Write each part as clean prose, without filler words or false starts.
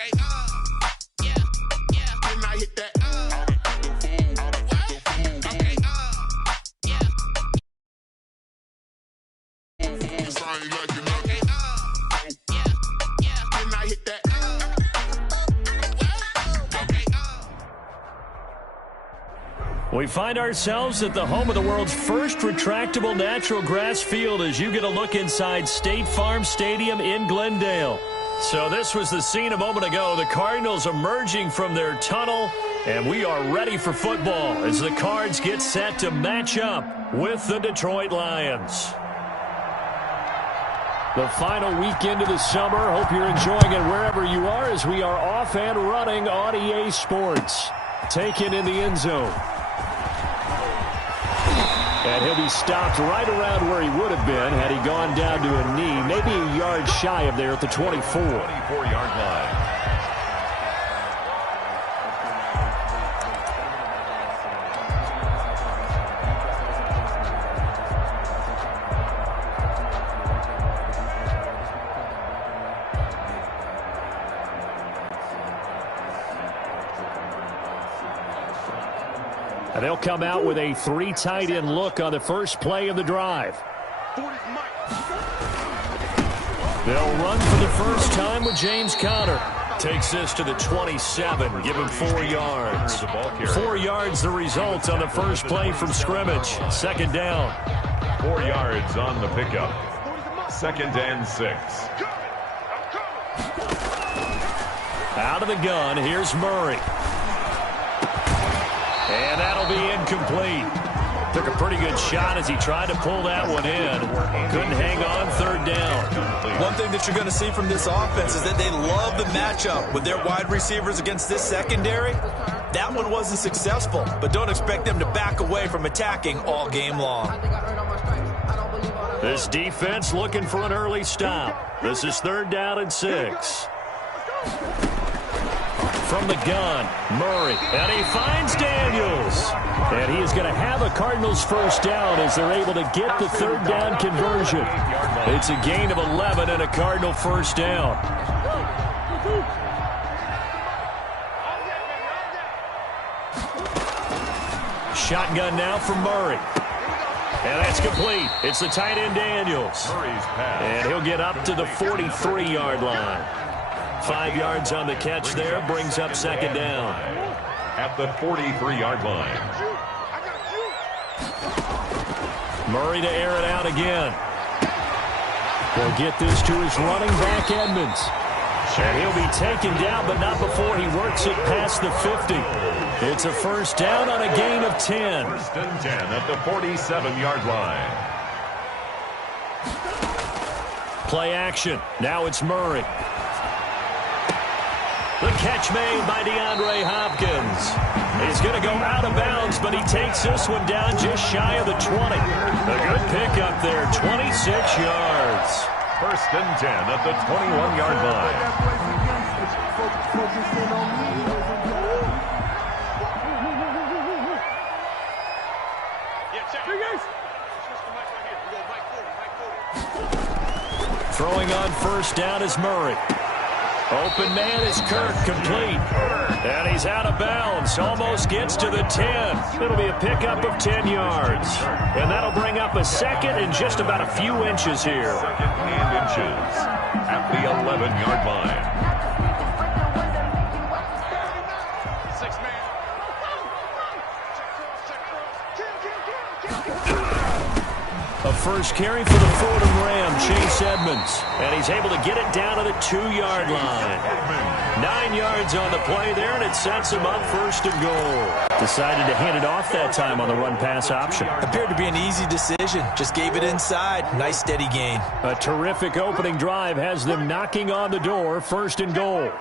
Okay, yeah, yeah. Can I hit that? Okay, yeah. Cause I ain't like it. Okay, yeah, yeah. Can I hit that? We find ourselves at the home of the world's first retractable natural grass field as you get a look inside State Farm Stadium in Glendale. So this was the scene a moment ago. The Cardinals emerging from their tunnel, and we are ready for football as the Cards get set to match up with the Detroit Lions. The final weekend of the summer. Hope you're enjoying it wherever you are as we are off and running on EA Sports. Taken in the end zone. And he'll be stopped right around where he would have been had he gone down to a knee, maybe a yard shy of there at the 24. 24-yard line. And they'll come out with a 3 tight end look on the first play of the drive. They'll run for the first time with James Conner. Takes this to the 27, give him 4 yards. 4 yards the result on the first play from scrimmage. Second down. 4 yards on the pickup. 2nd and 6. Out of the gun, here's Murray. And that'll be incomplete. Took a pretty good shot as he tried to pull that one in. Couldn't hang on, 3rd down. One thing that you're going to see from this offense is that they love the matchup with their wide receivers against this secondary. That one wasn't successful, but don't expect them to back away from attacking all game long. This defense looking for an early stop. This is 3rd down and 6. From the gun, Murray, and he finds Daniels. And he is going to have a Cardinals first down as they're able to get the 3rd down conversion. It's a gain of 11 and a Cardinal first down. Shotgun now from Murray. And that's complete. It's the tight end Daniels. And he'll get up to the 43-yard line. 5 yards on the catch there, brings up 2nd down. At the 43-yard line. Murray to air it out again. He'll get this to his running back, Edmonds. And he'll be taken down, but not before he works it past the 50. It's a first down on a gain of 10. 1st and 10 at the 47-yard line. Play action. Now it's Murray. The catch made by DeAndre Hopkins. He's going to go out of bounds, but he takes this one down just shy of the 20. A good pickup there, 26 yards. 1st and 10 at the 21-yard line. Throwing on first down is Murray. Open man is Kirk, complete. And he's out of bounds, almost gets to the 10. It'll be a pickup of 10 yards. And that'll bring up a second and just about a few inches here. 2nd and inches at the 11-yard line. A first carry for the Fordham Ram, Chase Edmonds. And he's able to get it down to the 2-yard line. 9 yards on the play there, and it sets him up 1st and goal. Decided to hand it off that time on the run-pass option. Appeared to be an easy decision. Just gave it inside. Nice steady gain. A terrific opening drive has them knocking on the door, 1st and goal.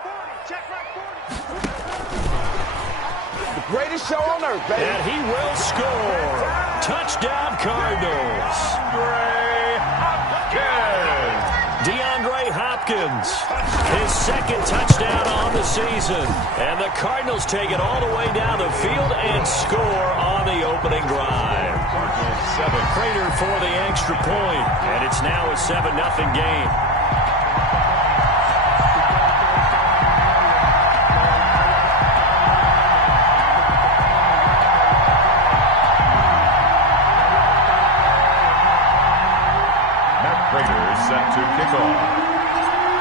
The greatest show on earth, baby. And he will score. Touchdown Cardinals. DeAndre Hopkins. His 2nd touchdown on the season. And the Cardinals take it all the way down the field and score on the opening drive. Prater for the extra point. And it's now a 7-0 game.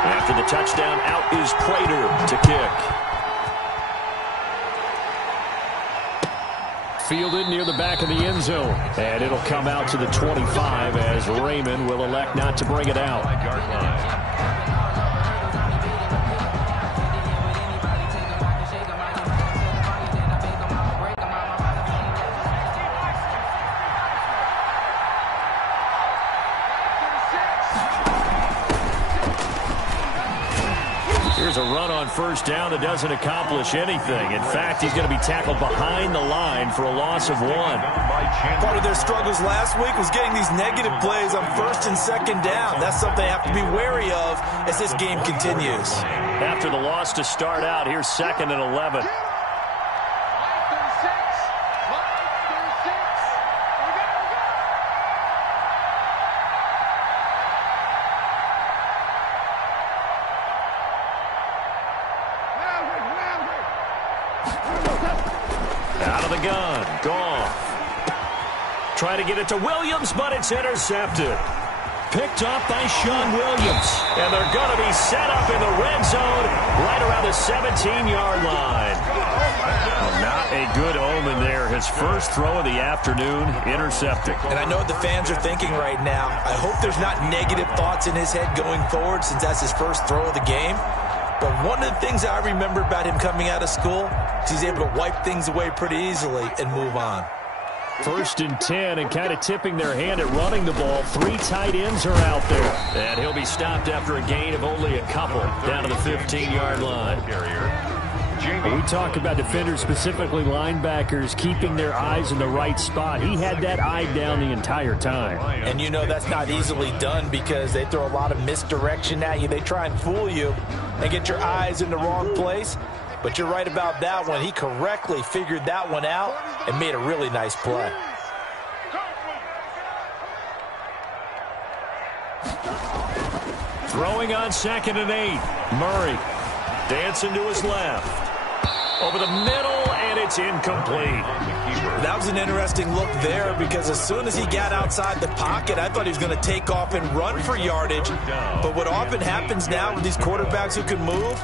After the touchdown, out is Prater to kick. Fielded near the back of the end zone. And it'll come out to the 25 as Raymond will elect not to bring it out. Here's a run on first down that doesn't accomplish anything. In fact, he's going to be tackled behind the line for a loss of 1. Part of their struggles last week was getting these negative plays on first and second down. That's something they have to be wary of as this game continues. After the loss to start out, here's 2nd and 11. Out of the gun, Goff. Trying to get it to Williams, but it's intercepted. Picked off by Sean Williams. And they're going to be set up in the red zone right around the 17-yard line. Not a good omen there. His first throw of the afternoon, intercepted. And I know what the fans are thinking right now. I hope there's not negative thoughts in his head going forward since that's his first throw of the game. But one of the things I remember about him coming out of school is he's able to wipe things away pretty easily and move on. 1st and 10, and kind of tipping their hand at running the ball. 3 tight ends are out there. And he'll be stopped after a gain of only a couple down to the 15-yard line. We talk about defenders, specifically linebackers, keeping their eyes in the right spot. He had that eye down the entire time. And you know that's not easily done because they throw a lot of misdirection at you. They try and fool you and get your eyes in the wrong place. But you're right about that one. He correctly figured that one out and made a really nice play. Throwing on 2nd and 8. Murray dancing to his left. Over the middle, and it's incomplete. That was an interesting look there because as soon as he got outside the pocket, I thought he was going to take off and run for yardage. But what often happens now with these quarterbacks who can move,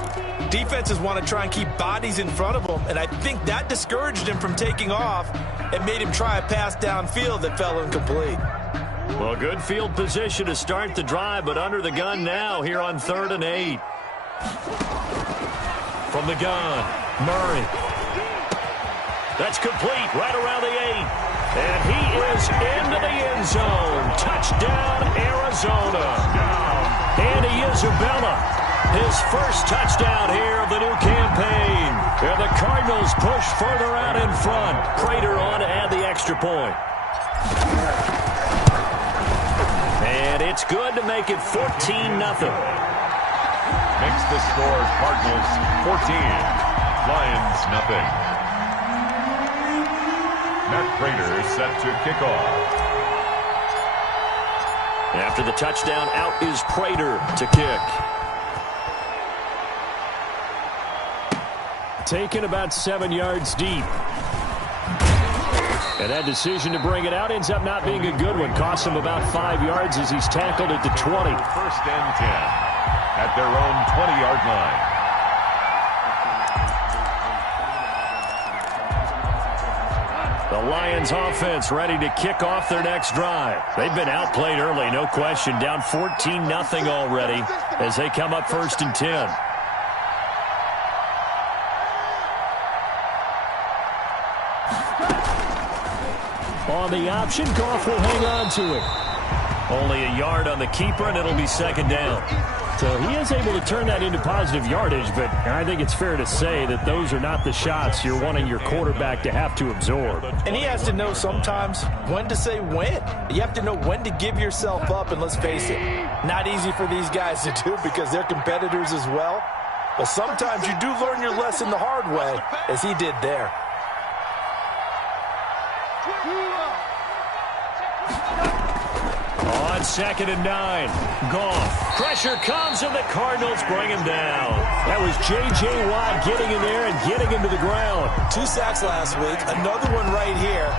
defenses want to try and keep bodies in front of them, and I think that discouraged him from taking off and made him try a pass downfield that fell incomplete. Well, good field position to start the drive, but under the gun now here on 3rd and 8. From the gun, Murray. That's complete right around the 8. And he is into the end zone. Touchdown, Arizona. Andy Isabella, his first touchdown here of the new campaign. And the Cardinals push further out in front. Prater on to add the extra point. And it's good to make it 14-0. Makes the score Cardinals 14, Lions nothing. Matt Prater is set to kick off. After the touchdown, out is Prater to kick. Taken about 7 yards deep. And that decision to bring it out ends up not being a good one. Costs him about 5 yards as he's tackled at the 20. 1st and 10 at their own 20-yard line. The Lions offense ready to kick off their next drive. They've been outplayed early, no question. Down 14-0 already as they come up 1st and 10. On the option, Goff will hang on to it. Only a yard on the keeper, and it'll be 2nd down. So he is able to turn that into positive yardage, but I think it's fair to say that those are not the shots you're wanting your quarterback to have to absorb. And he has to know sometimes when to say when. You have to know when to give yourself up, and let's face it, not easy for these guys to do because they're competitors as well. But sometimes you do learn your lesson the hard way, as he did there. On 2nd and 9, Goff. Pressure comes, and the Cardinals bring him down. That was J.J. Watt getting in there and getting him to the ground. 2 sacks last week, another one right here.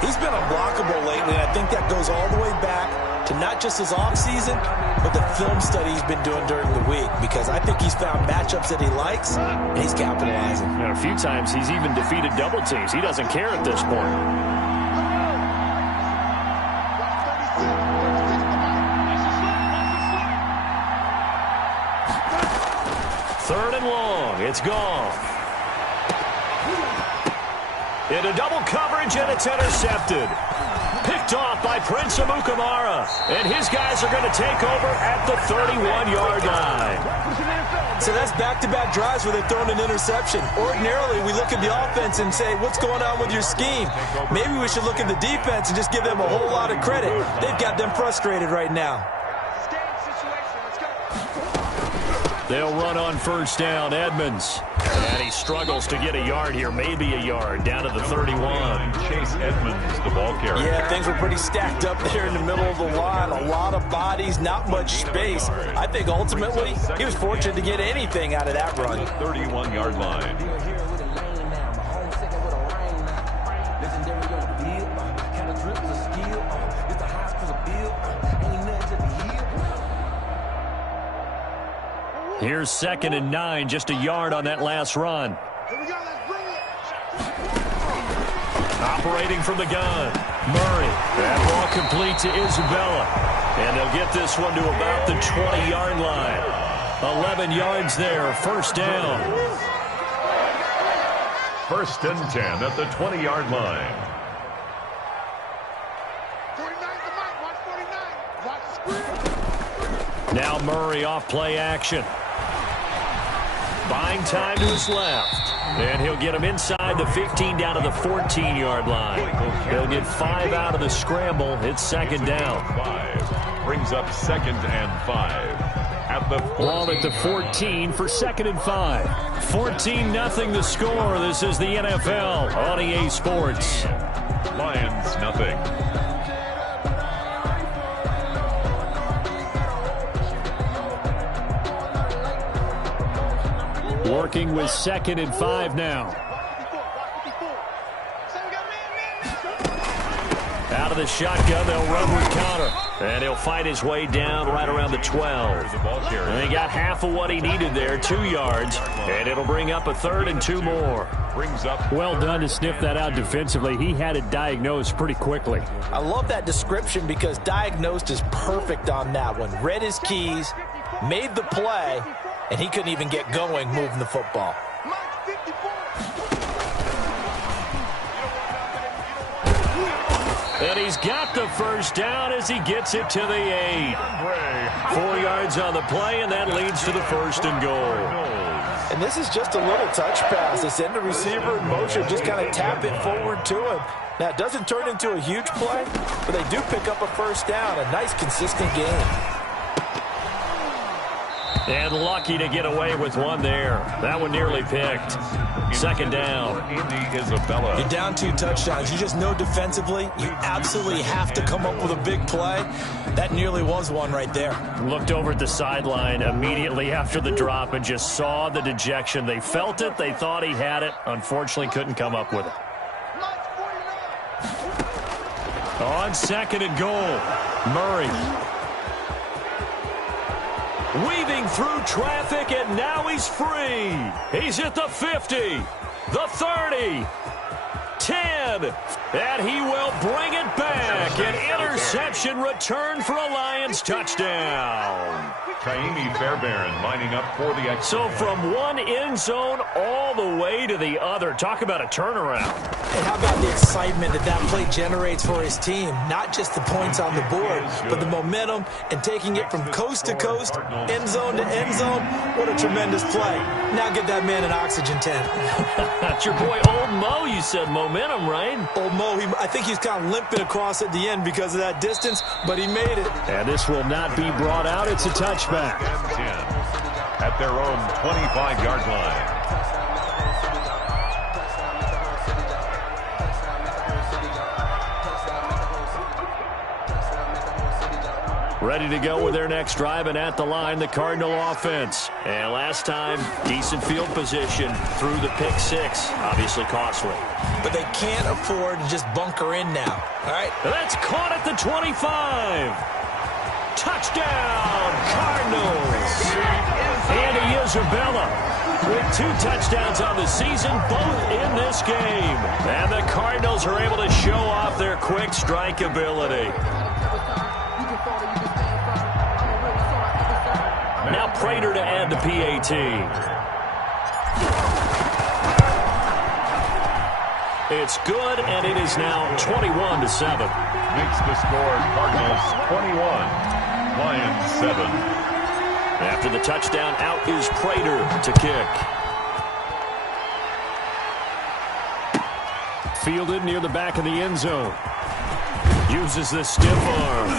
He's been unblockable lately, and I think that goes all the way back to not just his offseason, but the film study he's been doing during the week, because I think he's found matchups that he likes, and he's capitalizing. And a few times he's even defeated double teams. He doesn't care at this point. Third and long. It's gone. Into double coverage, and it's intercepted. Picked off by Prince Amukamara. And his guys are going to take over at the 31-yard line. So that's back-to-back drives where they've thrown an interception. Ordinarily, we look at the offense and say, what's going on with your scheme? Maybe we should look at the defense and just give them a whole lot of credit. They've got them frustrated right now. They'll run on first down. Edmonds. And he struggles to get a yard here. Maybe a yard down to the 31. Chase Edmonds, the ball carrier. Yeah, things were pretty stacked up there in the middle of the line. A lot of bodies, not much space. I think ultimately he was fortunate to get anything out of that run. 31-yard line. Here's 2nd and 9, just a yard on that last run. Operating from the gun, Murray. That ball complete to Isabella. And they'll get this one to about the 20-yard line. 11 yards there, first down. 1st and 10 at the 20-yard line. 49, Now Murray off play action. Buying time to his left. And he'll get him inside the 15 down to the 14-yard line. He'll get 5 out of the scramble. It's 2nd down. 5 brings up 2nd and 5 at the 14. Ball at the 14 for 2nd and 5. 14-0 the score. This is the NFL on EA Sports. Lions nothing. Working with 2nd and 5 now. Out of the shotgun, they'll run with counter. And he'll fight his way down right around the 12. And he got half of what he needed there, 2 yards. And it'll bring up a 3rd and 2 more. Well done to sniff that out defensively. He had it diagnosed pretty quickly. I love that description because diagnosed is perfect on that one. Read his keys, made the play, and he couldn't even get going moving the football. And he's got the first down as he gets it to the 8. 4 yards on the play, and that leads to the 1st and goal. And this is just a little touch pass. They send the receiver in motion, just kind of tap it forward to him. Now, it doesn't turn into a huge play, but they do pick up a first down. A nice, consistent game. And lucky to get away with one there. That one nearly picked. 2nd down. Isabella. You're down 2 touchdowns. You just know defensively you absolutely have to come up with a big play. That nearly was one right there. Looked over at the sideline immediately after the drop and just saw the dejection. They felt it. They thought he had it. Unfortunately, couldn't come up with it. On 2nd and goal, Murray. Weaving through traffic, and now he's free. He's at the 50, the 30, 10, and he will bring it back. An interception return for a Lions touchdown. Kaimi Fairbairn lining up for the extra. So from one end zone all the way to the other. Talk about a turnaround. And how about the excitement that play generates for his team? Not just the points on the board, but the momentum and taking it from coast to coast, end zone to end zone. What a tremendous play. Now get that man an oxygen tent. That's your boy Old Mo. You said momentum, right? Old Mo, I think he's kind of limping across at the end because of that distance, but he made it. And this will not be brought out. It's a touchback. 10 at their own 25-yard line. Ready to go with their next drive, and at the line, the Cardinal offense. And last time, decent field position through the pick 6. Obviously costly. But they can't afford to just bunker in now. All right? That's caught at the 25. Touchdown, Cardinals. Andy Isabella with 2 touchdowns on the season, both in this game. And the Cardinals are able to show off their quick strike ability. Now Prater to add the PAT. It's good, and it is now 21-7. Makes the score Cardinals 21, Lions 7. After the touchdown, out is Prater to kick. Fielded near the back of the end zone. Uses the stiff arm.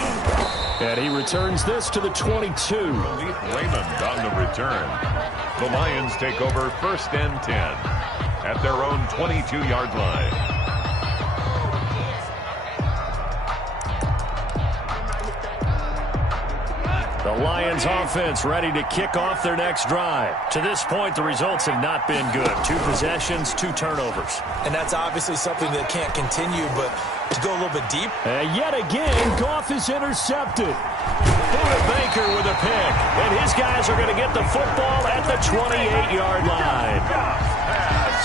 And he returns this to the 22. Raymond on the return. The Lions take over 1st and 10 at their own 22-yard line. The Lions offense ready to kick off their next drive. To this point, the results have not been good. 2 possessions, 2 turnovers. And that's obviously something that can't continue, but to go a little bit deep. Yet again, Goff is intercepted. Buda Baker with a pick. And his guys are going to get the football at the 28-yard line.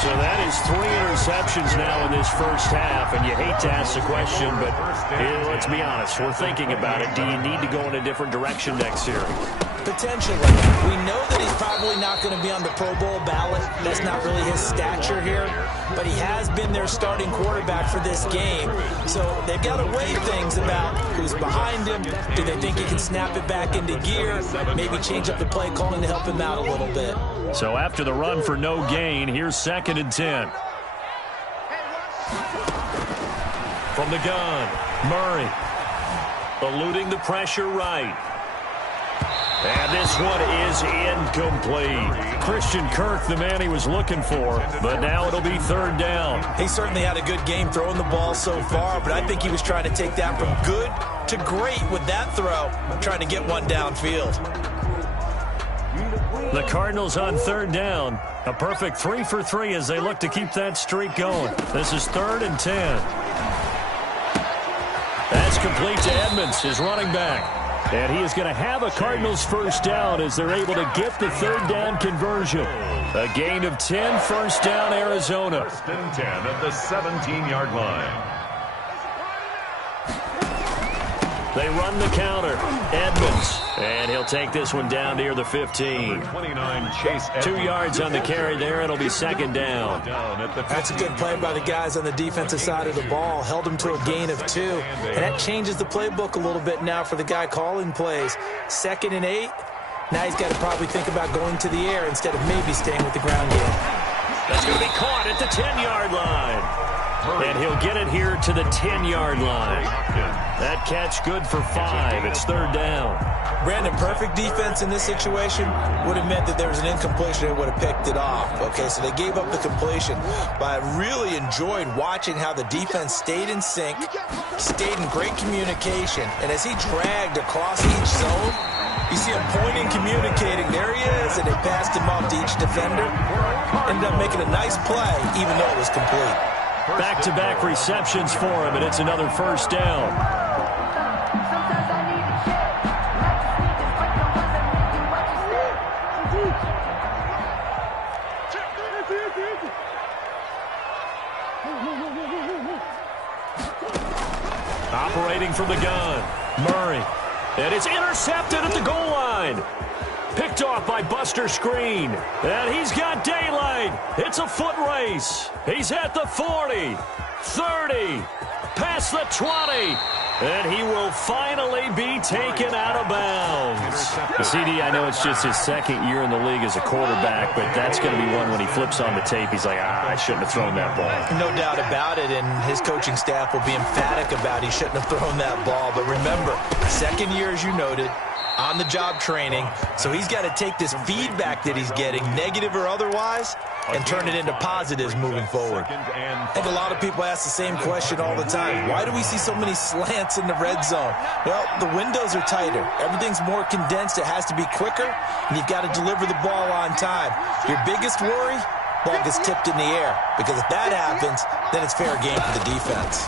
So that is 3 interceptions now in this first half, and you hate to ask the question, but let's be honest, we're thinking about it. Do you need to go in a different direction next series? Potentially. We know that he's probably not going to be on the Pro Bowl ballot. That's not really his stature here, but he has been their starting quarterback for this game. So they've got to weigh things about who's behind him. Do they think he can snap it back into gear? Maybe change up the play calling to help him out a little bit. So after the run for no gain, here's 2nd and 10. From the gun, Murray. Eluding the pressure right. And this one is incomplete. Christian Kirk, the man he was looking for, but now it'll be 3rd down. He certainly had a good game throwing the ball so far, but I think he was trying to take that from good to great with that throw, trying to get one downfield. The Cardinals on 3rd down. A perfect 3 for 3 as they look to keep that streak going. This is 3rd and 10. That's complete to Edmonds, his running back. And he is going to have a Cardinals first down as they're able to get the 3rd down conversion. A gain of 10, first down, Arizona. 1st and 10 at the 17-yard line. They run the counter. Edmonds. And he'll take this one down near the 15. 29, Chase Edmonds. 2 yards on the carry there. It'll be 2nd down. That's a good play by the guys on the defensive side of the ball. Held him to a gain of 2. And that changes the playbook a little bit now for the guy calling plays. 2nd and 8. Now he's got to probably think about going to the air instead of maybe staying with the ground game. That's going to be caught at the 10-yard line. And he'll get it here to the 10-yard line. That catch good for 5. It's 3rd down. Brandon, perfect defense in this situation would have meant that there was an incompletion and would have picked it off. Okay, so they gave up the completion. But I really enjoyed watching how the defense stayed in sync, stayed in great communication. And as he dragged across each zone, you see him pointing, communicating. There he is, and they passed him off to each defender. Ended up making a nice play, even though it was complete. Back-to-back receptions for him, and it's another first down. Operating from the gun, Murray. And it's intercepted at the goal line. Picked off by Buster Screen. And he's got daylight. It's a foot race. He's at the 40, 30, past the 20. And he will finally be taken out of bounds. CD, I know it's just his 2nd year in the league as a quarterback, but that's going to be one when he flips on the tape. He's like, I shouldn't have thrown that ball. No doubt about it, and his coaching staff will be emphatic about he shouldn't have thrown that ball. But remember, 2nd year, as you noted, on-the-job training, so he's got to take this feedback that he's getting, negative or otherwise, and turn it into positives moving forward. I think a lot of people ask the same question all the time. Why do we see so many slants in the red zone? Well, the windows are tighter. Everything's more condensed. It has to be quicker, and you've got to deliver the ball on time. Your biggest worry? Ball gets tipped in the air, because if that happens, then it's fair game for the defense.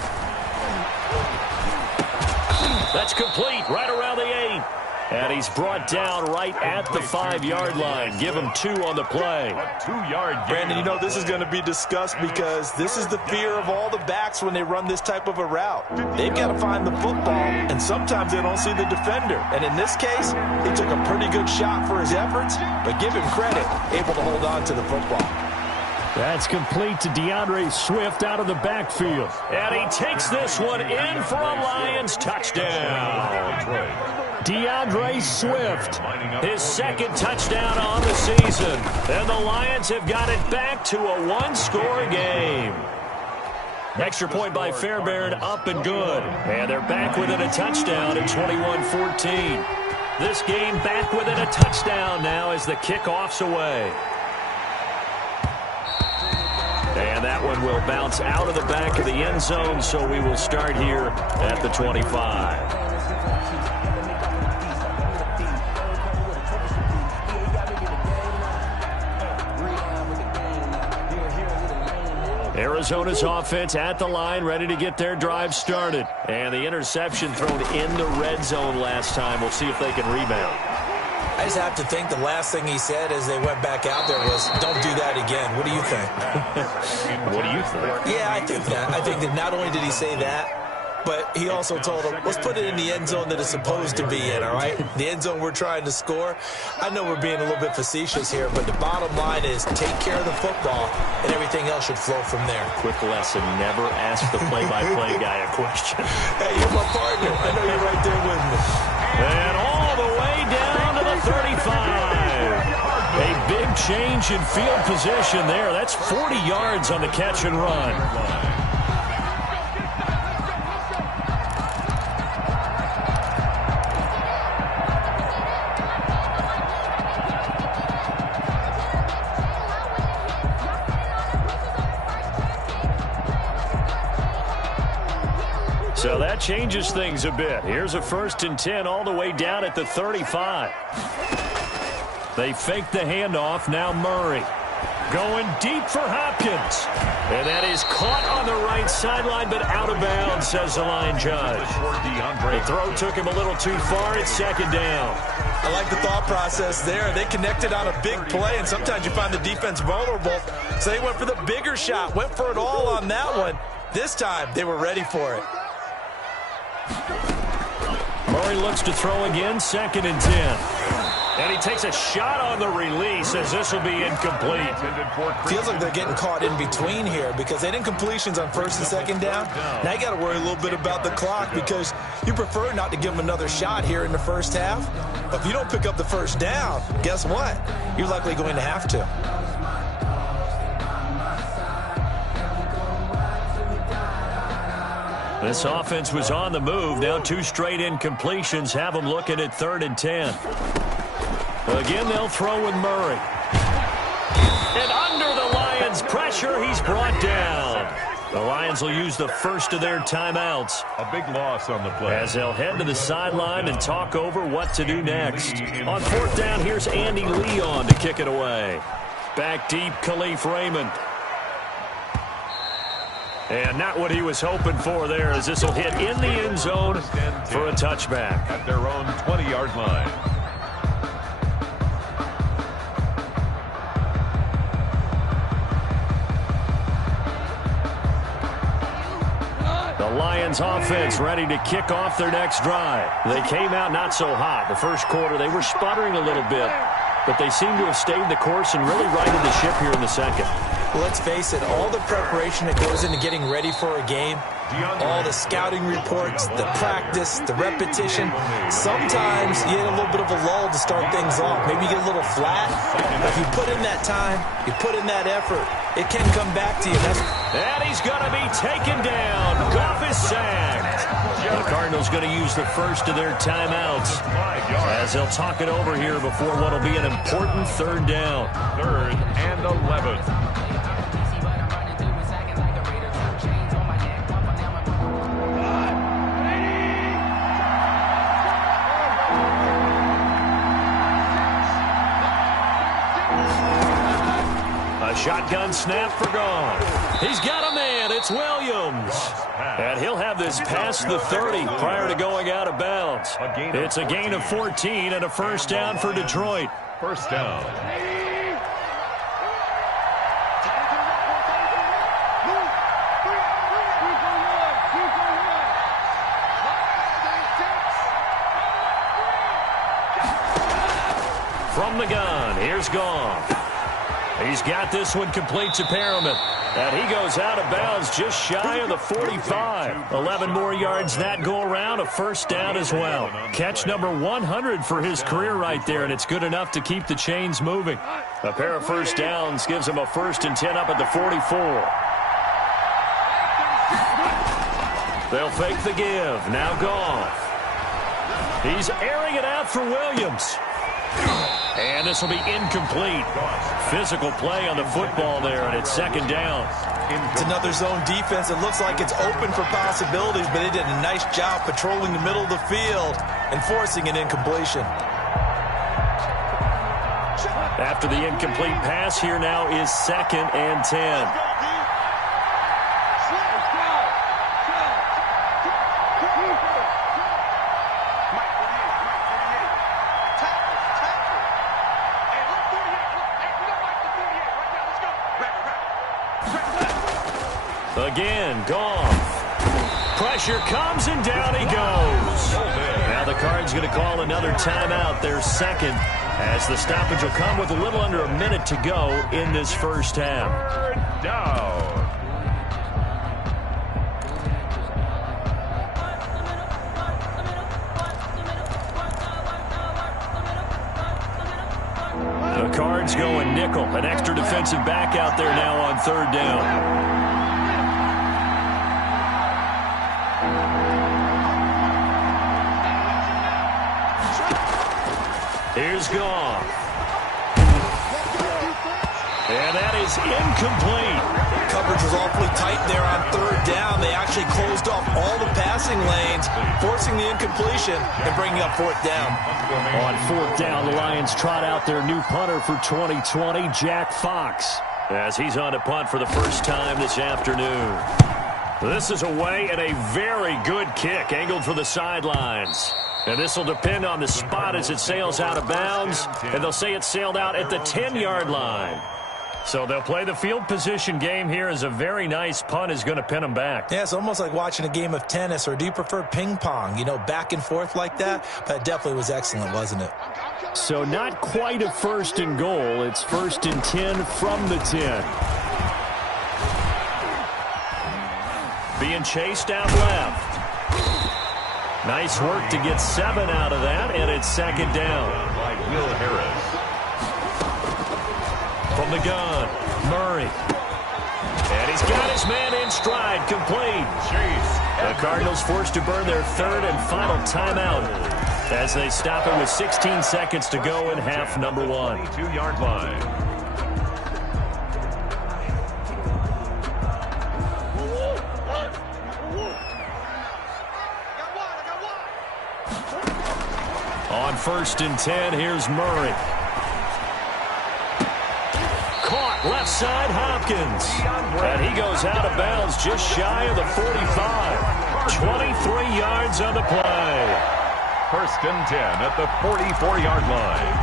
That's complete right around the 8. And he's brought down right at the 5-yard line. Give him 2 on the play. A 2-yard gain. Brandon, you know this is going to be discussed because this is the fear of all the backs when they run this type of a route. They've got to find the football, and sometimes they don't see the defender. And in this case, he took a pretty good shot for his efforts, but give him credit, able to hold on to the football. That's complete to DeAndre Swift out of the backfield. And he takes this one in for a Lions touchdown. DeAndre Swift, his second touchdown on the season. And the Lions have got it back to a 1-score game. Extra point by Fairbairn, up and good. And they're back within a touchdown at 21-14. This game back within a touchdown now as the kickoff's away. And that one will bounce out of the back of the end zone, so we will start here at the 25. Arizona's offense at the line, ready to get their drive started. And the interception thrown in the red zone last time. We'll see if they can rebound. I just have to think the last thing he said as they went back out there was, don't do that again. What do you think? What do you think? Yeah, I think that. I think that not only did he say that, but he also told him, let's put it in the end zone that it's supposed to be in, all right? The end zone we're trying to score. I know we're being a little bit facetious here, but the bottom line is take care of the football, and everything else should flow from there. Quick lesson, never ask the play-by-play guy a question. Hey, you're my partner. I know you're right there with me. And all the way down to the 35. A big change in field position there. That's 40 yards on the catch and run. So that changes things a bit. Here's a 1st and 10 all the way down at the 35. They fake the handoff. Now Murray going deep for Hopkins. And that is caught on the right sideline, but out of bounds, says the line judge. The throw took him a little too far. It's 2nd down. I like the thought process there. They connected on a big play, and sometimes you find the defense vulnerable. So they went for the bigger shot, went for it all on that one. This time, they were ready for it. Murray looks to throw again, 2nd and 10. And he takes a shot on the release as this will be incomplete. Feels like they're getting caught in between here because they didn't completions on 1st and 2nd down. Now you got to worry a little bit about the clock because you prefer not to give them another shot here in the first half. But if you don't pick up the 1st down, guess what? You're likely going to have to. This offense was on the move. Now 2 straight incompletions have them looking at 3rd and 10. Again, they'll throw with Murray. And under the Lions' pressure, he's brought down. The Lions will use the first of their timeouts. A big loss on the play. As they'll head to the sideline and talk over what to do next. On 4th down, here's Andy Leon to kick it away. Back deep, Khalif Raymond. And not what he was hoping for there, as this will hit in the end zone for a touchback. At their own 20-yard line. The Lions offense ready to kick off their next drive. They came out not so hot. The first quarter, they were sputtering a little bit, but they seem to have stayed the course and really righted the ship here in the second. Well, let's face it, all the preparation that goes into getting ready for a game, all the scouting reports, the practice, the repetition, sometimes you get a little bit of a lull to start things off. Maybe you get a little flat. If you put in that time, you put in that effort, it can come back to you. And he's going to be taken down. Goff is sacked. The Cardinals going to use the first of their timeouts as they'll talk it over here before what will be an important 3rd down. 3rd and 11. A shotgun snap for Goff. He's got a man. It's Williams. And he'll have this past the 30 prior to going out of bounds. It's a gain of 14 and a first down for Detroit. First down. From the gun, here's Goff. He's got this one complete to Perriman. And he goes out of bounds just shy of the 45. 11 more yards that go around, a first down as well. Catch number 100 for his career right there, and it's good enough to keep the chains moving. A pair of first downs gives him a 1st and 10 up at the 44. They'll fake the give. Now Goff. He's airing it out for Williams. And this will be incomplete. Physical play on the football there, and it's second down. It's another zone defense. It looks like it's open for possibilities, but they did a nice job patrolling the middle of the field and forcing an incompletion. After the incomplete pass, here now is 2nd and 10. Again, Goff. Pressure comes, and down he goes. Now the Cards going to call another timeout, their second, as the stoppage will come with a little under a minute to go in this first half. Third down. The Cards going nickel. An extra defensive back out there now on third down. Here's Goff. And that is incomplete. Coverage was awfully tight there on third down. They actually closed off all the passing lanes, forcing the incompletion and bringing up fourth down. On fourth down, the Lions trot out their new punter for 2020, Jack Fox, as he's on to punt for the first time this afternoon. This is away and a very good kick, angled for the sidelines. And this will depend on the spot as it sails out of bounds, and they'll say it sailed out at the 10-yard line. So they'll play the field position game here as a very nice punt is going to pin them back. Yeah, it's almost like watching a game of tennis, or do you prefer ping pong? You know, back and forth like that? But it definitely was excellent, wasn't it? So not quite a 1st and goal. It's 1st and 10 from the 10. Being chased out left. Nice work to get 7 out of that, and it's second down. By Will Harris. From the gun, Murray. And he's got his man in stride, complete. The Cardinals forced to burn their 3rd and final timeout as they stop it with 16 seconds to go in half number 1. 22-yard line. On 1st and 10, here's Murray. Caught left side, Hopkins. And he goes out of bounds just shy of the 45. 23 yards on the play. 1st and 10 at the 44-yard line.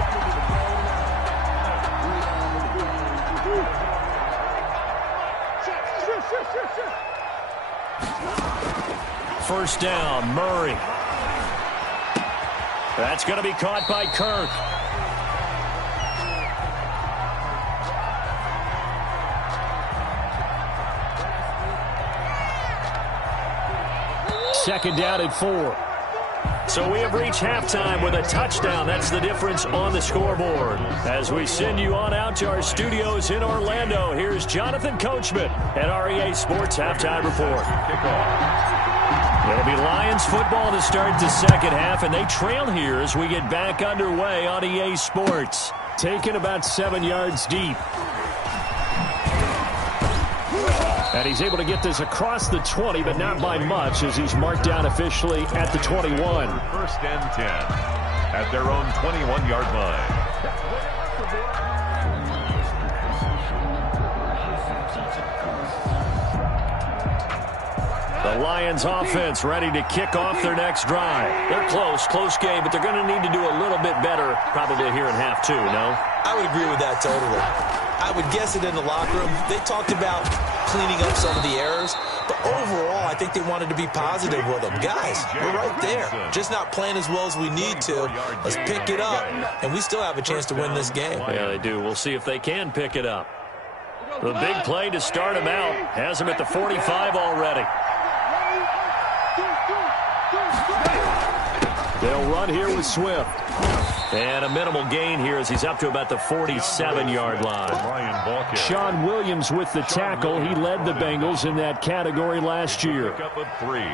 First down, Murray. That's going to be caught by Kirk. Second down at 4. So we have reached halftime with a touchdown. That's the difference on the scoreboard. As we send you on out to our studios in Orlando, here's Jonathan Coachman at REA Sports Halftime Report. It'll be Lions football to start the second half, and they trail here as we get back underway on EA Sports. Taken about 7 yards deep. And he's able to get this across the 20, but not by much, as he's marked down officially at the 21. 1st and 10 at their own 21-yard line. The Lions offense ready to kick off their next drive. They're close game, but they're going to need to do a little bit better probably here in half two, no? I would agree with that totally. I would guess it in the locker room. They talked about cleaning up some of the errors, but overall, I think they wanted to be positive with them. Guys, we're right there. Just not playing as well as we need to. Let's pick it up, and we still have a chance to win this game. Yeah, they do. We'll see if they can pick it up. The big play to start him out has him at the 45 already. They'll run here with Swift. And a minimal gain here as he's up to about the 47-yard line. Sean Williams with the tackle. He led the Bengals in that category last year. Pick up of 3.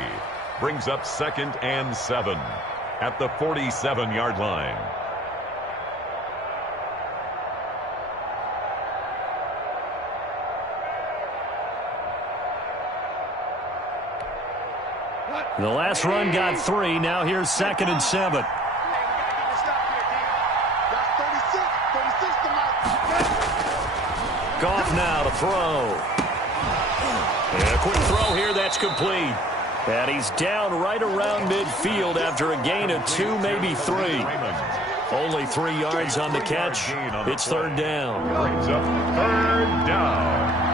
Brings up 2nd and 7 at the 47-yard line. The last run got 3. Now here's 2nd and 7. Goff now to throw. And a quick throw here that's complete. And he's down right around midfield after a gain of 2, maybe 3. Only 3 yards on the catch. It's 3rd down. Brings up 3rd down.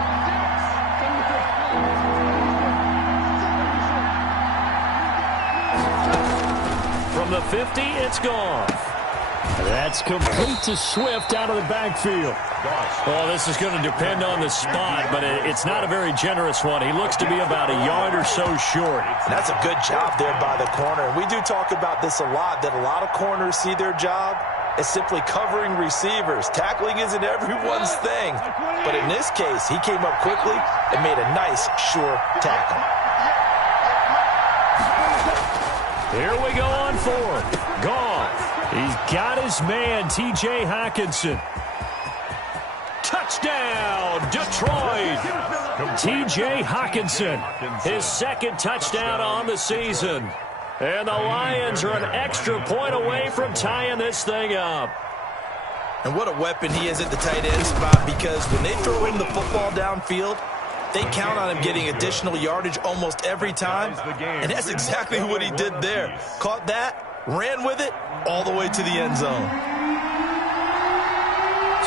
From the 50, it's Goff. That's complete to Swift out of the backfield. Well, this is going to depend on the spot, but it's not a very generous one. He looks to be about a yard or so short. That's a good job there by the corner. We do talk about this a lot, that a lot of corners see their job as simply covering receivers. Tackling isn't everyone's thing. But in this case, he came up quickly and made a nice, sure tackle. Here we go on 4th. Goff. He's got his man, T.J. Hockenson. Touchdown, Detroit. T.J. Hockenson, his 2nd touchdown on the season. And the Lions are an extra point away from tying this thing up. And what a weapon he is at the tight end spot, because when they throw him the football downfield, they count on him getting additional yardage almost every time. And that's exactly what he did there. Caught that, ran with it, all the way to the end zone.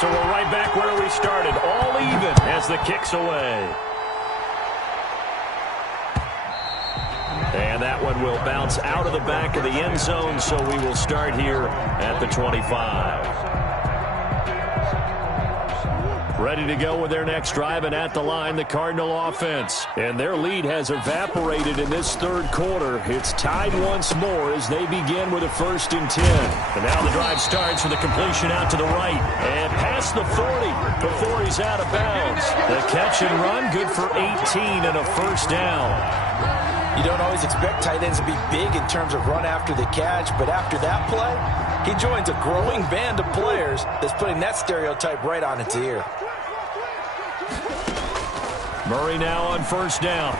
So we're right back where we started, all even as the kick's away. And that one will bounce out of the back of the end zone, so we will start here at the 25. Ready to go with their next drive, and at the line, the Cardinal offense. And their lead has evaporated in this 3rd quarter. It's tied once more as they begin with a 1st and 10. And now the drive starts with a completion out to the right. And past the 40 before he's out of bounds. The catch and run, good for 18 and a 1st down. You don't always expect tight ends to be big in terms of run after the catch, but after that play, he joins a growing band of players that's putting that stereotype right on its ear. Murray now on 1st down.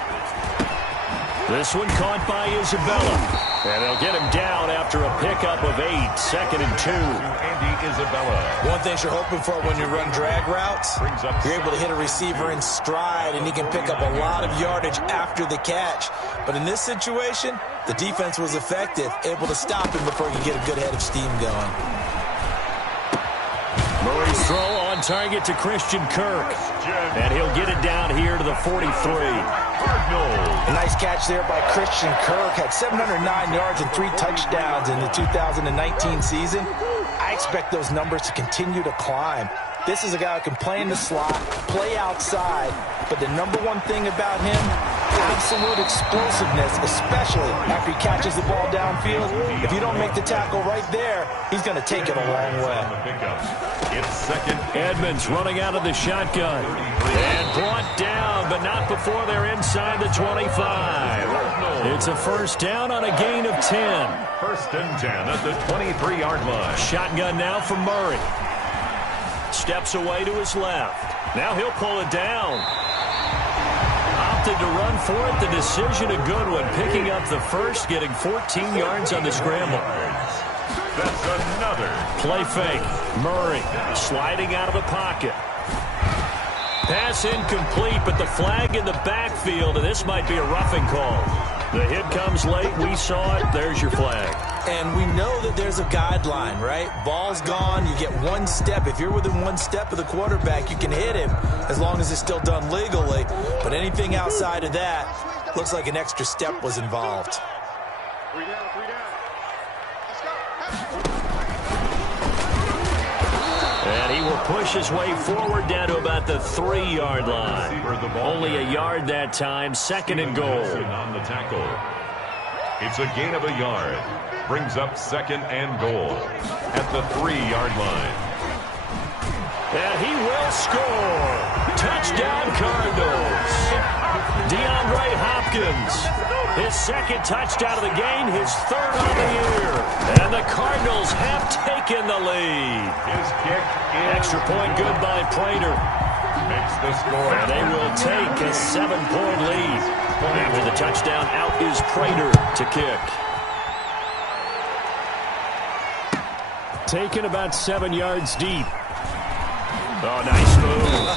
This one caught by Isabella. And they'll get him down after a pickup of 8, 2nd and 2. Andy Isabella. One thing you're hoping for when you run drag routes, you're able to hit a receiver in stride, and he can pick up a lot of yardage after the catch. But in this situation, the defense was effective, able to stop him before he could get a good head of steam going. Murray's throw on target to Christian Kirk. And he'll get it down here to the 43. A nice catch there by Christian Kirk. Had 709 yards and 3 touchdowns in the 2019 season. I expect those numbers to continue to climb. This is a guy who can play in the slot, play outside, but the number one thing about him, absolute explosiveness, especially after he catches the ball downfield. If you don't make the tackle right there, he's going to take it a long way. It's 2nd. Edmonds running out of the shotgun. And brought down, but not before they're inside the 25. It's a 1st down on a gain of 10. 1st and 10 at the 23-yard line. Shotgun now for Murray. Steps away to his left. Now he'll pull it down. Opted to run for it. The decision a good one. Picking up the 1st, getting 14 yards on the scramble. That's another. Play fake. Murray sliding out of the pocket. Pass incomplete, but the flag in the backfield, and this might be a roughing call. The hit comes late. We saw it. There's your flag. And we know that there's a guideline, right? Ball's gone. You get one step. If you're within one step of the quarterback, you can hit him as long as it's still done legally. But anything outside of that, looks like an extra step was involved. 3 down, 3 down. Let's go. And he will push his way forward down to about the 3-yard line. Only a yard that time, 2nd and goal. On the tackle. It's a gain of a yard. Brings up 2nd and goal at the 3-yard line. And he will score. Touchdown, Cardinals. DeAndre Hopkins. His 2nd touchdown of the game, his 3rd on the year. And the Cardinals have taken the lead. His kick is Extra point good by Prater. makes the score. And they will take a 7-point lead. After the touchdown, out is Prater to kick. Taken about 7 yards deep. Oh, nice move.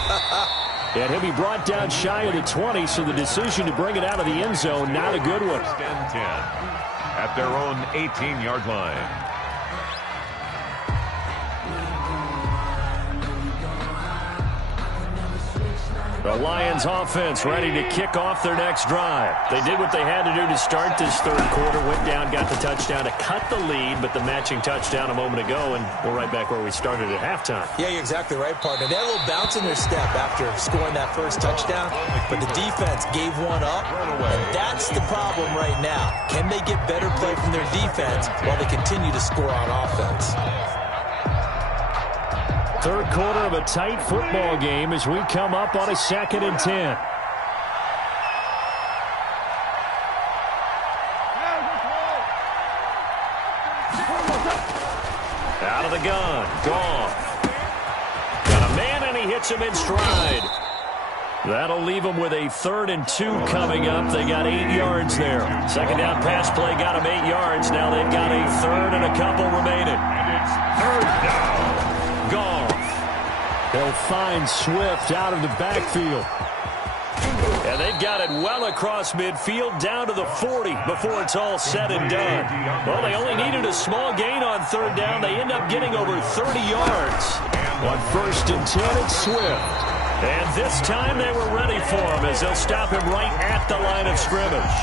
And he'll be brought down shy of the 20, so the decision to bring it out of the end zone, not a good one. 1st and 10 at their own 18-yard line. The Lions offense ready to kick off their next drive. They did what they had to do to start this 3rd quarter, went down, got the touchdown to cut the lead, but the matching touchdown a moment ago, and we're right back where we started at halftime. Yeah, you're exactly right, partner. They had a little bounce in their step after scoring that first touchdown, but the defense gave one up, and that's the problem right now. Can they get better play from their defense while they continue to score on offense? 3rd quarter of a tight football game as we come up on a 2nd and 10. Out of the gun. Goff. Got a man, and he hits him in stride. That'll leave them with a 3rd and 2 coming up. They got 8 yards there. 2nd down pass play got them 8 yards. Now they've got a 3rd and a couple remaining. And it's 3rd down. Goff. They'll find Swift out of the backfield. And they've got it well across midfield down to the 40 before it's all said and done. Well, they only needed a small gain on 3rd down. They end up getting over 30 yards. On 1st and 10, it's Swift. And this time they were ready for him as they'll stop him right at the line of scrimmage.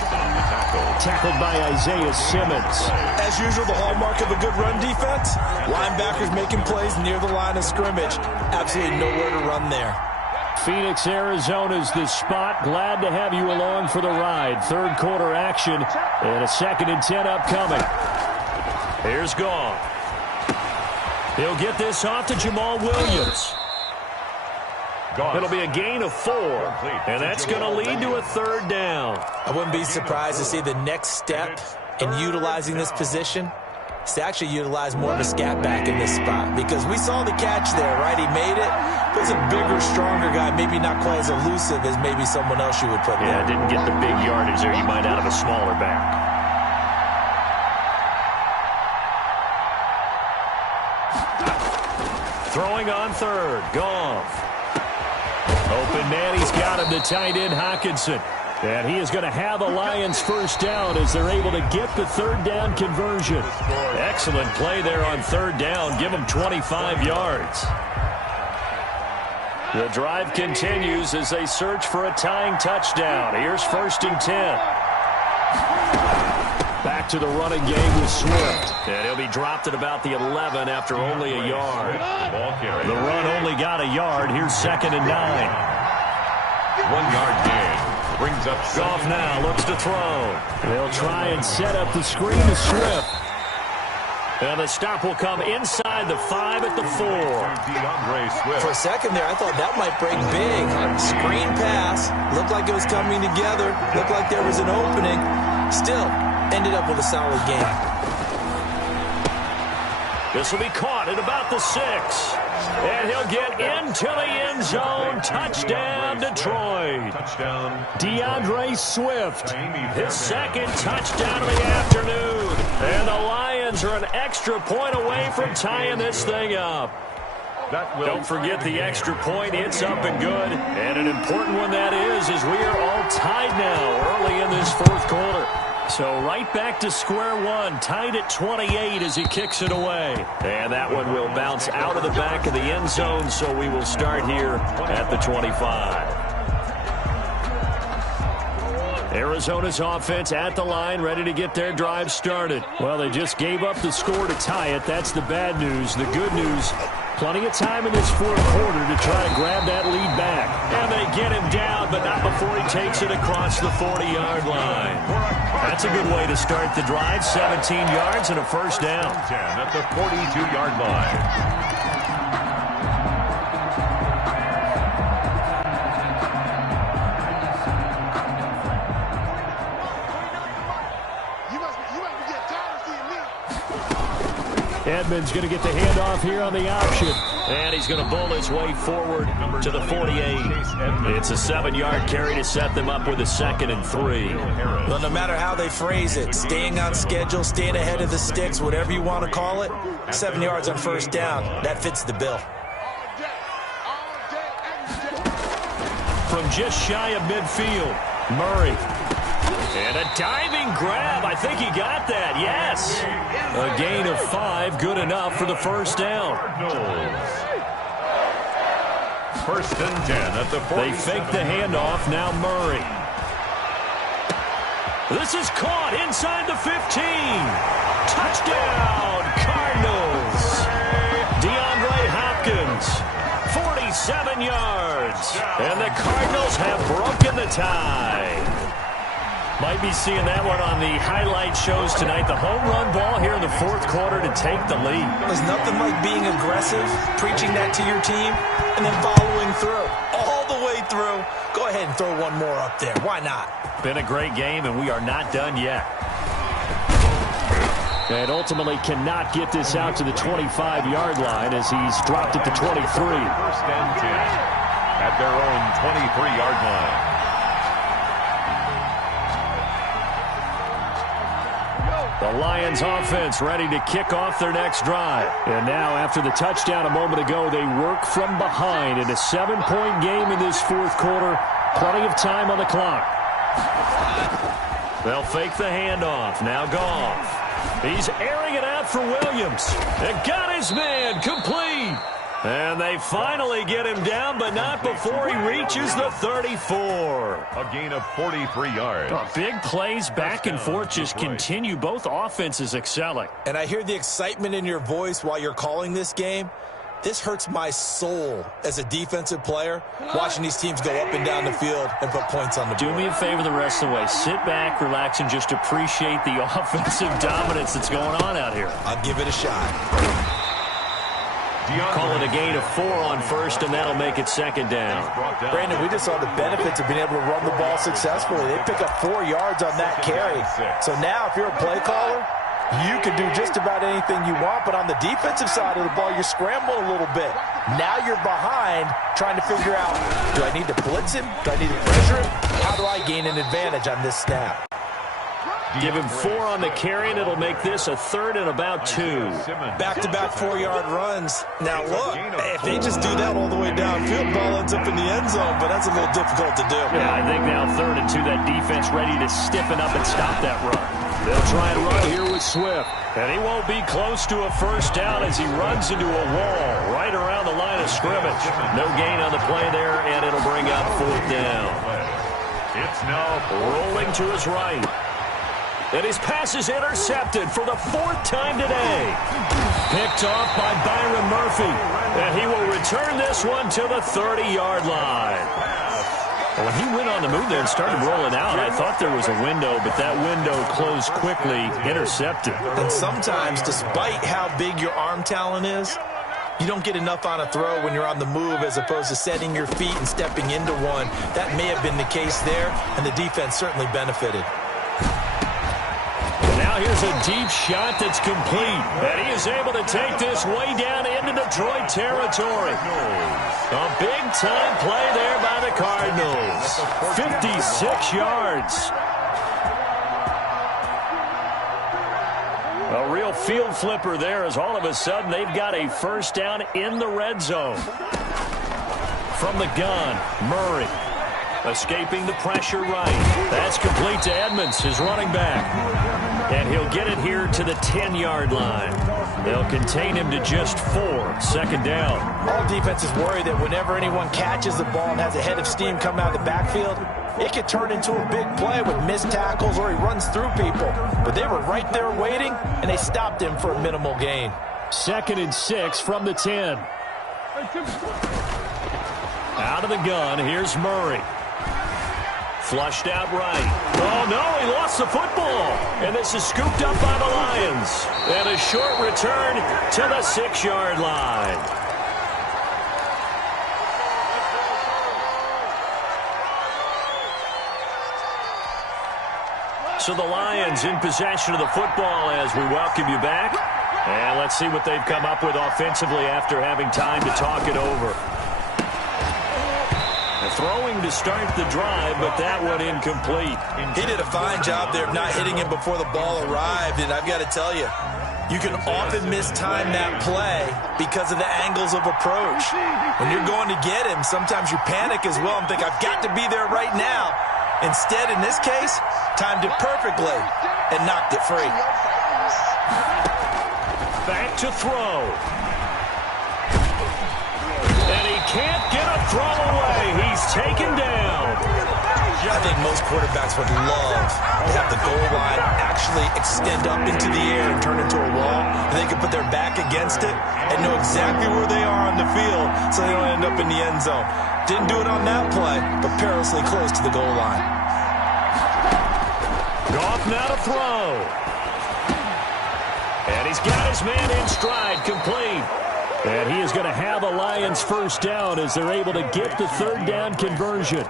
Tackled by Isaiah Simmons. As usual, the hallmark of a good run defense, linebackers making plays near the line of scrimmage. Absolutely nowhere to run there. Phoenix, Arizona's the spot. Glad to have you along for the ride. 3rd quarter action and a 2nd and 10 upcoming. Here's Goff. He'll get this off to Jamal Williams. It'll be a gain of 4, and that's going to lead to a 3rd down. I wouldn't be surprised to see the next step in utilizing this position is to actually utilize more of a scat back in this spot, because we saw the catch there, right? He made it. But he's a bigger, stronger guy, maybe not quite as elusive as maybe someone else you would put there. Yeah, didn't get the big yardage there you might out of a smaller back. Throwing on 3rd, Goff. Open man, he's got him, the tight end Hockenson. And he is going to have a Lions 1st down as they're able to get the 3rd down conversion. Excellent play there on 3rd down. Give them 25 yards. The drive continues as they search for a tying touchdown. Here's 1st and 10. Back to the running game with Swift. And he'll be dropped at about the 11 after only a yard. The run only got a yard. Here's 2nd and 9. 1 yard gain. Brings up Goff now looks to throw. They'll try and set up the screen to Swift. And the stop will come inside the 5 at the 4. DeAndre Swift. For a second there, I thought that might break big. Screen pass. Looked like it was coming together. Looked like there was an opening. Still, ended up with a solid game. This will be caught at about the 6. And he'll get into the end zone. Touchdown, Detroit. Touchdown. DeAndre Swift, his 2nd touchdown of the afternoon. And the Lions are an extra point away from tying this thing up. Don't forget the extra point. It's up and good. And an important one that is, as we are all tied now early in this fourth quarter. So right back to square one, tied at 28 as he kicks it away. And that one will bounce out of the back of the end zone, so we will start here at the 25. Arizona's offense at the line, ready to get their drive started. Well, they just gave up the score to tie it. That's the bad news. The good news, plenty of time in this fourth quarter to try to grab that lead back. And they get him down, but not before he takes it across the 40-yard line. That's a good way to start the drive. 17 yards and a first down. 10 at the 42-yard line. Edmonds going to get the handoff here on the option. And he's going to bull his way forward to the 48. It's a 7-yard carry to set them up with a 2nd and 3. Well, no matter how they phrase it, staying on schedule, staying ahead of the sticks, whatever you want to call it, 7 yards on first down, that fits the bill. From just shy of midfield, Murray. And a diving grab. I think he got that. Yes. A gain of 5. Good enough for the first down. First and 10 at the 40. They fake the handoff. Now Murray. This is caught inside the 15. Touchdown, Cardinals. DeAndre Hopkins, 47 yards. And the Cardinals have broken the tie. Might be seeing that one on the highlight shows tonight. The home run ball here in the fourth quarter to take the lead. There's nothing like being aggressive, preaching that to your team, and then following through. All the way through. Go ahead and throw one more up there. Why not? Been a great game, and we are not done yet. And ultimately cannot get this out to the 25-yard line as he's dropped it to 23. First and 10 at their own 23-yard line. The Lions offense ready to kick off their next drive. And now after the touchdown a moment ago, they work from behind in a 7-point game in this fourth quarter. Plenty of time on the clock. They'll fake the handoff. Now Goff. He's airing it out for Williams. And got his man complete. And they finally get him down, but not before he reaches the 34. A gain of 43 yards. Big plays back and forth just continue. Both offenses excelling. And I hear the excitement in your voice while you're calling this game. This hurts my soul as a defensive player, watching these teams go up and down the field and put points on the board. Do me a favor the rest of the way. Sit back, relax, and just appreciate the offensive dominance that's going on out here. I'll give it a shot. Call it a gain of 4 on first, and that'll make it 2nd down. Brandon, we just saw the benefits of being able to run the ball successfully. They pick up 4 yards on that carry. So now if you're a play caller, you can do just about anything you want, but on the defensive side of the ball, you're scrambling a little bit. Now you're behind trying to figure out, do I need to blitz him? Do I need to pressure him? How do I gain an advantage on this snap? Give him 4 on the carry, and it'll make this a 3rd and about 2. Back-to-back 4-yard runs. Now, look, if they just do that all the way downfield, ball ends up in the end zone, but that's a little difficult to do. Yeah, I think now 3rd and 2, that defense ready to stiffen up and stop that run. They'll try and run here with Swift, and he won't be close to a first down as he runs into a wall right around the line of scrimmage. No gain on the play there, and it'll bring up 4th down. It's now rolling to his right. And his pass is intercepted for the 4th time today. Picked off by Byron Murphy. And he will return this one to the 30-yard line. When he went on the move there and started rolling out, I thought there was a window, but that window closed quickly, intercepted. And sometimes, despite how big your arm talent is, you don't get enough on a throw when you're on the move as opposed to setting your feet and stepping into one. That may have been the case there, and the defense certainly benefited. Now here's a deep shot that's complete. And he is able to take this way down into Detroit territory. A big-time play there by the Cardinals. 56 yards. A real field flipper there as all of a sudden they've got a first down in the red zone. From the gun, Murray. Escaping the pressure right. That's complete to Edmonds, his running back. And he'll get it here to the 10-yard line. They'll contain him to just 4. Second down. All defenses worry that whenever anyone catches the ball and has a head of steam come out of the backfield, it could turn into a big play with missed tackles or he runs through people. But they were right there waiting, and they stopped him for a minimal gain. 2nd and 6 from the 10. Out of the gun, here's Murray. Flushed out right. Oh, no, he lost the football. And this is scooped up by the Lions. And a short return to the 6-yard line. So the Lions in possession of the football as we welcome you back. And let's see what they've come up with offensively after having time to talk it over. Throwing to start the drive, but that one incomplete. He did a fine job there of not hitting him before the ball arrived, and I've got to tell you, you can often mistime that play because of the angles of approach. When you're going to get him, sometimes you panic as well and think, I've got to be there right now. Instead, in this case, timed it perfectly and knocked it free. Back to throw. And he can't get a throw away. He's taken down. I think most quarterbacks would love to have the goal line actually extend up into the air and turn into a wall, and they can put their back against it and know exactly where they are on the field so they don't end up in the end zone. Didn't do it on that play, but perilously close to the goal line. Goff now to throw. And he's got his man in stride, complete. And he is going to have a Lions first down as they're able to get the 3rd down conversion.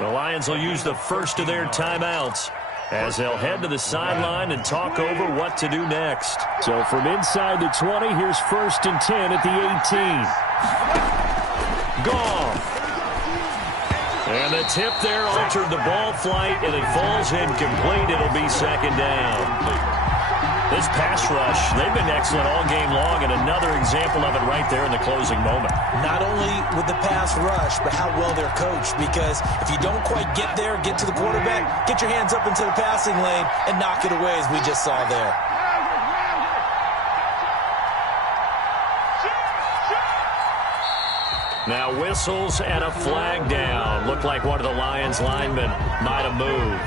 The Lions will use the first of their timeouts as they'll head to the sideline and talk over what to do next. So from inside the 20, here's 1st and 10 at the 18. Goff. And the tip there altered the ball flight, and it falls incomplete. It'll be 2nd down. This pass rush, they've been excellent all game long, and another example of it right there in the closing moment. Not only with the pass rush, but how well they're coached, because if you don't quite get there, get to the quarterback, get your hands up into the passing lane and knock it away as we just saw there. Now whistles and a flag down. Looked like one of the Lions linemen might have moved.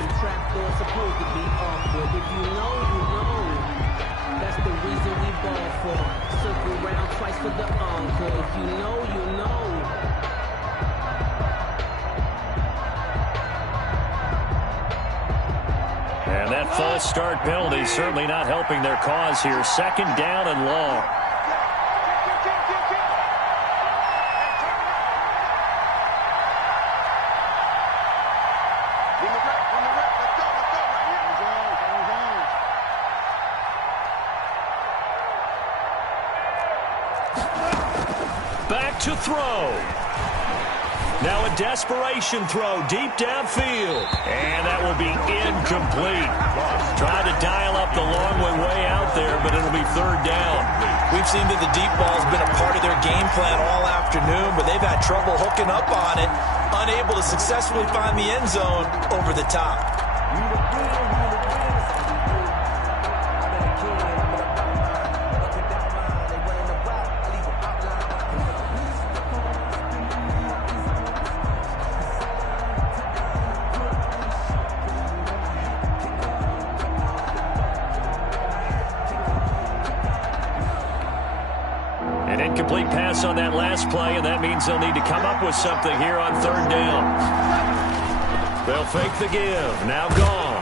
And that false start penalty certainly not helping their cause here. 2nd down and long. Back to throw. Now a desperation throw deep downfield. And that will be incomplete. Tried to dial up the long way out there, but it'll be 3rd down. We've seen that the deep ball's been a part of their game plan all afternoon, but they've had trouble hooking up on it, unable to successfully find the end zone over the top. Incomplete pass on that last play, and that means they'll need to come up with something here on 3rd down. They'll fake the give. Now Goff.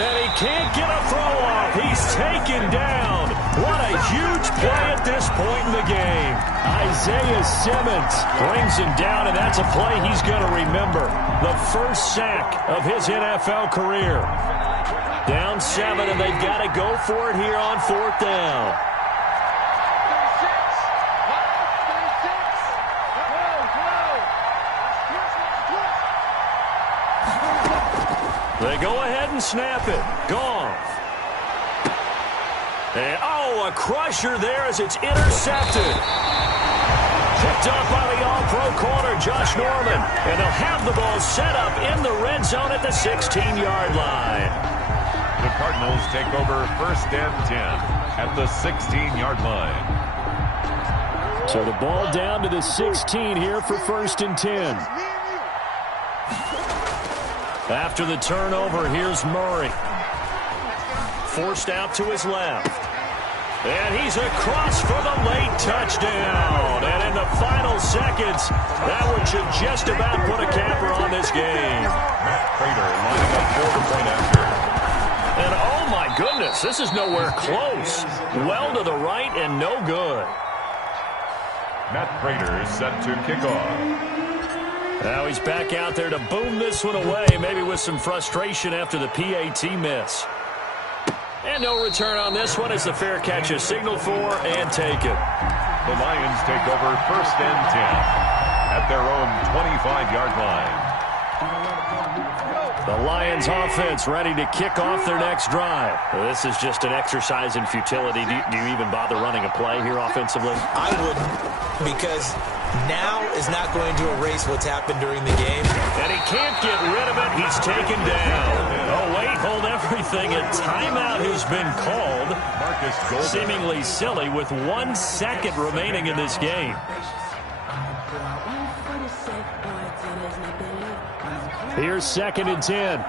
And he can't get a throw off. He's taken down. What a huge play at this point in the game. Isaiah Simmons brings him down, and that's a play he's going to remember. The first sack of his NFL career. Down 7, and they've got to go for it here on 4th down. They go ahead and snap it. Goff. And, oh, a crusher there as it's intercepted. Picked up by the all-pro corner, Josh Norman. And they'll have the ball set up in the red zone at the 16-yard line. The Cardinals take over 1st and 10 at the 16-yard line. So the ball down to the 16 here for 1st and 10. After the turnover, here's Murray. Forced out to his left. And he's across for the late touchdown. And in the final seconds, that one should just about put a capper on this game. Matt Prater lining up for the point after. And oh my goodness, this is nowhere close. Well to the right and no good. Matt Prater is set to kick off. Now he's back out there to boom this one away, maybe with some frustration after the PAT miss. And no return on this one as the fair catch is signaled for and taken. The Lions take over 1st and 10 at their own 25-yard line. The Lions offense ready to kick off their next drive. This is just an exercise in futility. Do you even bother running a play here offensively? I wouldn't, because now is not going to erase what's happened during the game. And he can't get rid of it. He's taken down. Oh, wait, hold everything. A timeout has been called. Marcus Golden. Seemingly silly with 1 second remaining in this game. Here's 2nd and 10.